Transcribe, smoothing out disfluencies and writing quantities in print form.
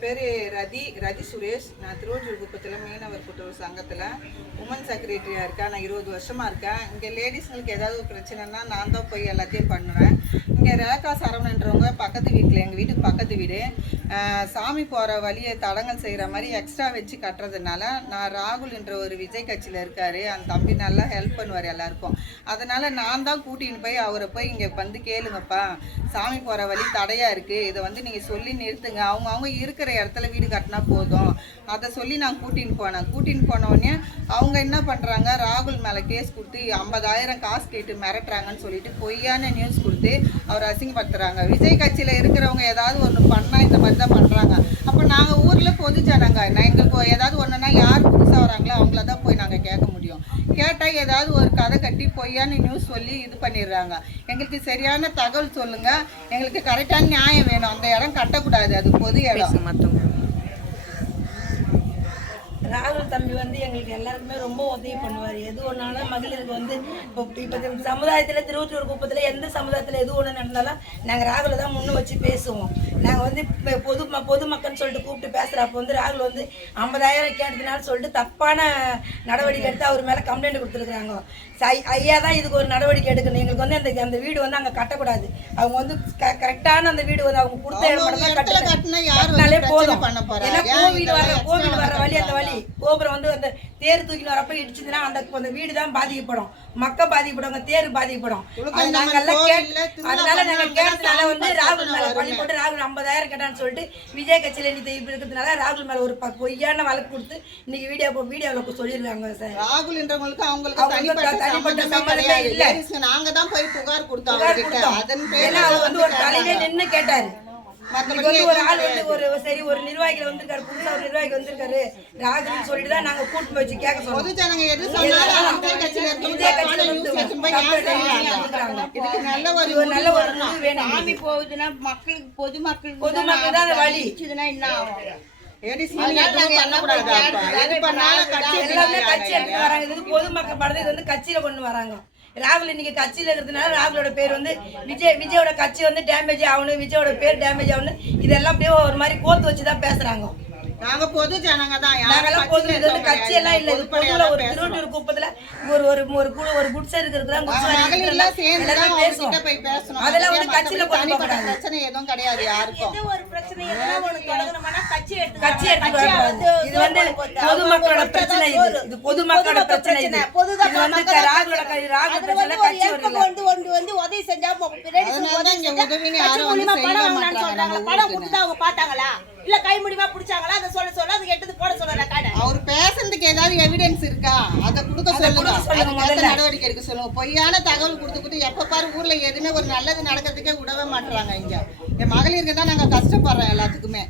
பேர் ரதி சுரேஷ். நான் திருவள்ளூர் குப்பத்தில் மீனவர் கூட்டுறவு சங்கத்தில் உமன் செக்ரட்டரியாக இருக்கேன். நான் 20 வருஷமாக இருக்கேன். இங்கே லேடிஸ்ங்களுக்கு ஏதாவது ஒரு பிரச்சனைனா நான் தான் போய் எல்லாத்தையும் பண்ணுவேன். இங்கே ரேகா சரவணன்றவங்க பக்கத்து வீட்டில், எங்கள் வீட்டுக்கு பக்கத்து வீடு, சாமி போகிற வழியை தடங்கல் செய்கிற மாதிரி எக்ஸ்ட்ரா வச்சு கட்டுறதுனால நான் ராகுல்ன்ற ஒரு விஜய் கட்சியில் இருக்கார். அந்த தம்பி நல்லா ஹெல்ப் பண்ணுவார் எல்லாருக்கும். அதனால் நான் தான் கூட்டின்னு போய் அவரை போய் இங்கே வந்து கேளுங்கப்பா, சாமி போகிற வழி தடையாக இருக்குது, இதை வந்து நீங்கள் சொல்லி நிறுத்துங்க, அவங்க இருக்கிற இடத்துல வீடு கட்டினா போதும், அதை சொல்லி நான் கூட்டின்னு போனோடனே அவங்க என்ன பண்ணுறாங்க, ராகுல் மேலே கேஸ் கொடுத்து 50,000 காசு கேட்டு மிரட்டுறாங்கன்னு சொல்லிட்டு பொய்யான நியூஸ் கொடுத்து அவர் அசிங்கப்படுத்துகிறாங்க. விஜய் கட்சியில் இருக்கிறவங்க ஏதாவது ஒன்று பண்ணால் இந்த மாதிரி தான் பண்ணுறாங்க. அப்போ நாங்கள் ஊரில் பொது ஜனங்க, எங்களுக்கு ஏதாவது ஒன்றுனா யார் புதுசாக வராங்களோ அவங்கள தான் போய் நாங்கள் கேட்க முடியும். கேட்டால் ஏதாவது ஒரு கதை கட்டி பொய்யான நியூஸ் சொல்லி இது பண்ணிடுறாங்க. எங்களுக்கு சரியான தகவல் சொல்லுங்கள், எங்களுக்கு கரெக்டான நியாயம் வேணும். அந்த இடம் கட்டக்கூடாது, அது பொது இடம். ராகுல் தம்பி வந்து எங்களுக்கு எல்லாருக்குமே ரொம்ப உதவி பண்ணுவார். எது ஒன்றாலும் மகளிருக்கு வந்து இப்போ சமுதாயத்தில் திருவொற்றியூர் குப்பத்தில் எந்த சமுதாயத்தில் எது ஒன்று நடந்தாலும் நாங்கள் ராகுலை தான் முன்னே வச்சு பேசுவோம். நாங்கள் வந்து பொதுமக்கள்னு சொல்லிட்டு கூப்பிட்டு பேசுகிறப்போ வந்து ராகுல் வந்து 50,000 கேட்டதுனால சொல்லிட்டு தப்பான நடவடிக்கை எடுத்து அவர் மேலே கம்ப்ளைண்ட் கொடுத்துருக்குறாங்க. ஐயா தான் இதுக்கு ஒரு நடவடிக்கை எடுக்கணும். எங்களுக்கு வந்து அந்த வீடு வந்து அங்கே கட்டக்கூடாது. அவங்க வந்து கரெக்டான அந்த வீடு வந்து அவங்க கொடுத்த கட்டினாலே போதும். ஏன்னா கோவில் வர வழி, அந்த வழி கோபுரம் வந்து அந்த தேர் தூக்கிட்டு வரப்ப இடிச்சதுன்னா அந்த வீடு தான் பாதிக்கப்படும், மக்கள் பாதிக்கப்படுவாங்க, தேர் பாதிக்கப்படும். அதனால நாங்கள் கேட்டதுனால வந்து ராகுல் மேலே பள்ளி போட்டு ராகுல் 50,000 கேட்டான்னு சொல்லிட்டு விஜய் கட்சியில் இன்னைக்கு இருக்கிறதுனால ராகுல் மேலே ஒரு பொய்யான வழக்கு கொடுத்து இன்னைக்கு வீடியோவில் சொல்லியிருக்காங்க சார். ராகுல்ன்றவங்களுக்கு அவங்களுக்கு தனிப்பட்ட சம்பந்தமே இல்லை. நாங்க தான் போய் புகார் கொடுத்தோம். அவர் வந்து ஒரு தலையில நின்று கேட்டாரு. ஒரு ஆள் வந்து ஒரு நிர்வாகிகள் வந்திருக்காரு, புதுசா ஒரு நிர்வாகி வந்திருக்காரு ராகுல்னு சொல்லிட்டு தான் நாங்க கூட்டு வச்சு கேட்க சொன்னோம். நல்ல ஒரு வேணும். சாமி போகுதுன்னா மக்களுக்கு பொதுமக்கள் தான் அந்த வழி என்ன ஆகும்? பொதுமக்கள் படுறது இது வந்து கட்சியில கொண்டு வராங்க. ராகுல் இன்னைக்கு கட்சியில இருக்கிறதுனால ராகுலோட பேர் வந்து விஜயோட கட்சி வந்து டேமேஜ் ஆகணும், விஜயோட பேர் டேமேஜ் ஆகணும், இதெல்லாம் அப்படியே ஒரு மாதிரி கோத்து வச்சுதான் பேசுறாங்க. நாங்க பொது ஜனங்க தான், நாங்கெல்லாம் பொது, இது வந்து கட்சி எல்லாம் இல்ல. இது பொதுல ஒரு திருவொற்றியூர் குப்பத்துல ஒரு குட்ஸ் இருக்கிறதுலாம் பேசுவோம். அதெல்லாம் வந்து கட்சியில பிரச்சனை எதுவும் கிடையாது. யாருக்கும் ஒரு பிரச்சனை எதனா ஒண்ணு தொடங்கணும்னா கட்சி எடுத்து இது வந்து பொதுமக்களோட பிரச்சனை. இது பொதுமக்களோட பிரச்சனை. இது வந்து ராகுல் பிரச்சனை கட்சி வந்து உதவி செஞ்சா பணம் கொடுத்து அவங்க பார்த்தாங்களா இல்ல கை முடிவா பிடிச்சாங்களா? அதை சொல்ல அது எடுத்து போட சொல்ல கடை. அவர் பேசுறதுக்கு ஏதாவது எவிடன்ஸ் இருக்கா? அதை கொடுக்க சொல்லுங்க, நடவடிக்கை எடுக்க சொல்லுங்க. பொய்யான தகவல் கொடுத்துக்கிட்டு எப்ப பாரு ஊர்ல எதுவுமே ஒரு நல்லது நடக்கிறதுக்கே விடவே மாட்டுறாங்க. இங்க என் மகளிருக்கு தான் நாங்க கஷ்டப்படுறோம் எல்லாத்துக்குமே.